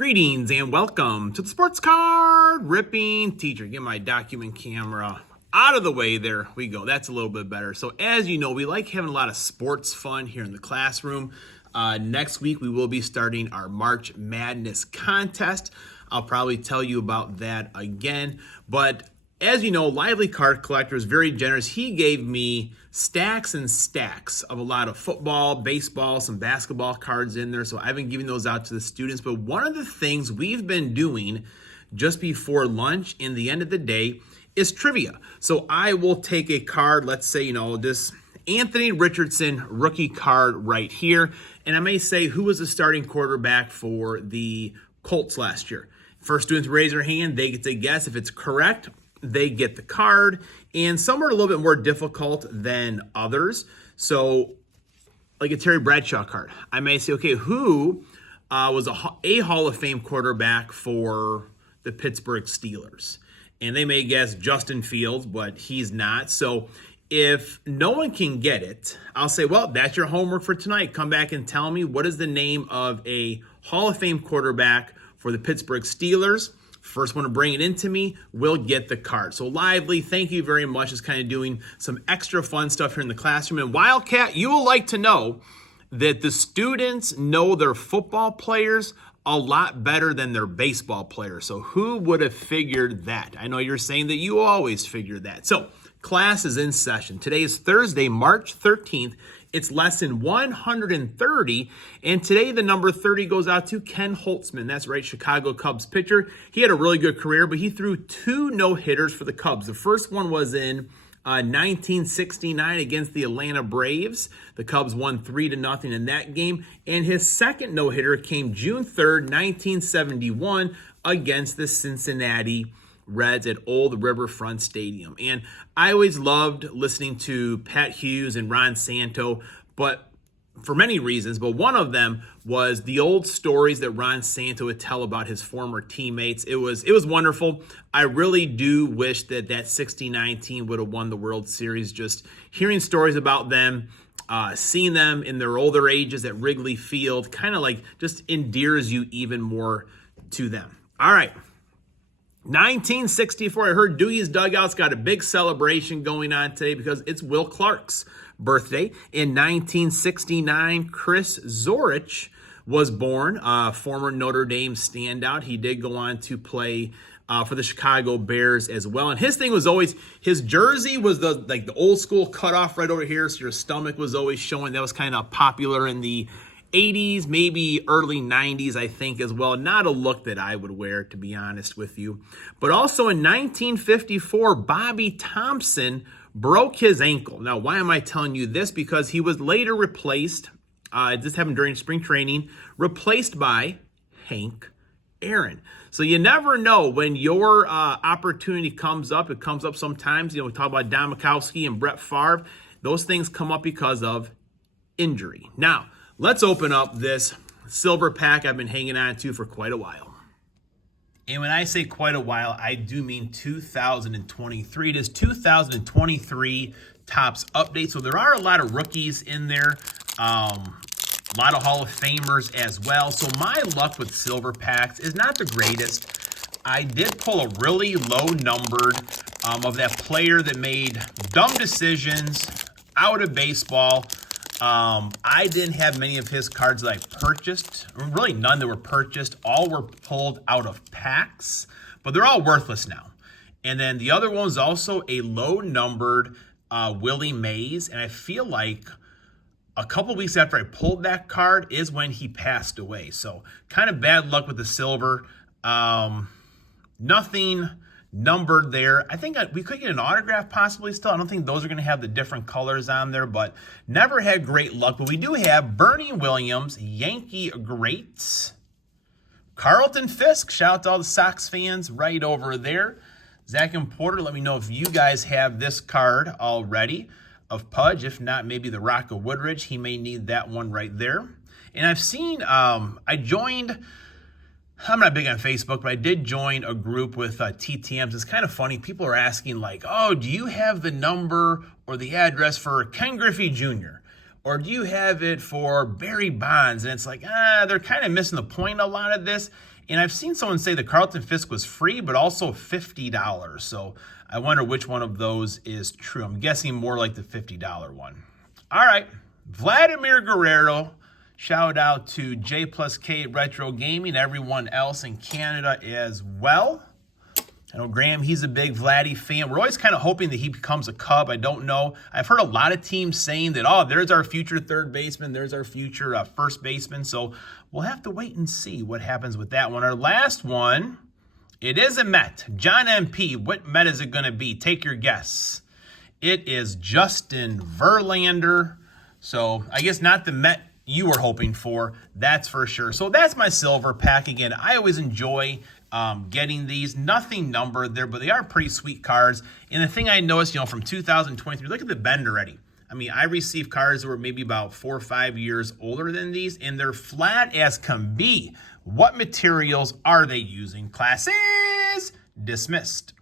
Greetings and welcome to the Sports Card Ripping Teacher. Get my document camera out of the way. There we go. That's a little bit better. So as you know, we like having a lot of sports fun here in the classroom. Next week, we will be starting our March Madness contest. I'll probably tell you about that again. But as you know, Lively Card Collector is very generous. He gave me stacks and stacks of a lot of football, baseball, some basketball cards in there. So I've been giving those out to the students. But one of the things we've been doing just before lunch and the end of the day is trivia. So I will take a card, let's say, this Anthony Richardson rookie card right here. And I may say, who was the starting quarterback for the Colts last year? First students raise their hand. They get to guess. If it's correct, they get the card. And some are a little bit more difficult than others. So like a Terry Bradshaw card, I may say, okay, who was a Hall of Fame quarterback for the Pittsburgh Steelers? And they may guess Justin Fields, but he's not. So if no one can get it, I'll say, well, that's your homework for tonight. Come back and tell me what is the name of a Hall of Fame quarterback for the Pittsburgh Steelers. First one to bring it into me will get the card. So Lively, thank you very much. Is kind of doing some extra fun stuff here in the classroom. And Wildcat, you will like to know that the students know their football players a lot better than their baseball players. So who would have figured that? I know you're saying that you always figure that. So class is in session. Today is Thursday, March 13th. It's lesson 130, and today the number 30 goes out to Ken Holtzman. That's right, Chicago Cubs pitcher. He had a really good career, but he threw 2 no-hitters for the Cubs. The first one was in 1969 against the Atlanta Braves. The Cubs won 3-0 in that game, and his second no-hitter came June 3rd, 1971 against the Cincinnati Reds at Old Riverfront Stadium. And I always loved listening to Pat Hughes and Ron Santo, but for many reasons, but one of them was the old stories that Ron Santo would tell about his former teammates. It was wonderful. I really do wish that 69 team would have won the World Series. Just hearing stories about them, seeing them in their older ages at Wrigley Field, kind of like just endears you even more to them. All right. 1964, I heard Dewey's Dugout's got a big celebration going on today because it's Will Clark's birthday. In 1969, Chris Zorich was born, former Notre Dame standout. He did go on to play for the Chicago Bears as well. And his thing was always, his jersey was the old school cutoff right over here, so your stomach was always showing. That was kind of popular in the 80s, maybe early 90s, I think, as well. Not a look that I would wear, to be honest with you. But also in 1954, Bobby Thompson broke his ankle. Now, why am I telling you this? Because he was later replaced, this happened during spring training, replaced by Hank Aaron. So you never know when your opportunity comes up. It comes up sometimes. We talk about Don Majkowski and Brett Favre. Those things come up because of injury. Now, let's open up this silver pack I've been hanging on to for quite a while. And when I say quite a while, I do mean 2023. It is 2023 Topps update. So there are a lot of rookies in there, a lot of Hall of Famers as well. So my luck with silver packs is not the greatest. I did pull a really low numbered of that player that made dumb decisions out of baseball. I didn't have many of his cards that I purchased, really none that were purchased. All were pulled out of packs, but they're all worthless now. And then the other one was also a low-numbered Willie Mays, and I feel like a couple weeks after I pulled that card is when he passed away. So kind of bad luck with the silver. Nothing numbered there. I think we could get an autograph possibly still. I don't think those are going to have the different colors on there, but never had great luck. But we do have Bernie Williams, Yankee Greats. Carlton Fisk, shout out to all the Sox fans right over there. Zach and Porter, let me know if you guys have this card already of Pudge. If not, maybe the Rock of Woodridge. He may need that one right there. And I've seen, I'm not big on Facebook, but I did join a group with TTMs. It's kind of funny. People are asking like, oh, do you have the number or the address for Ken Griffey Jr.? Or do you have it for Barry Bonds? And it's like, they're kind of missing the point a lot of this. And I've seen someone say the Carlton Fisk was free, but also $50. So I wonder which one of those is true. I'm guessing more like the $50 one. All right, Vladimir Guerrero. Shout out to J plus K Retro Gaming, everyone else in Canada as well. I know Graham, he's a big Vladdy fan. We're always kind of hoping that he becomes a Cub. I don't know. I've heard a lot of teams saying that, oh, there's our future third baseman, there's our future first baseman. So we'll have to wait and see what happens with that one. Our last one, it is a Met. John MP, what Met is it going to be? Take your guess. It is Justin Verlander. So I guess not the Met you were hoping for, that's for sure. So that's my silver pack. Again, I always enjoy getting these. Nothing numbered there, but they are pretty sweet cards. And the thing I noticed, from 2023, look at the bend already. I mean, I received cards that were maybe about 4 or 5 years older than these, and they're flat as can be. What materials are they using? Class is dismissed.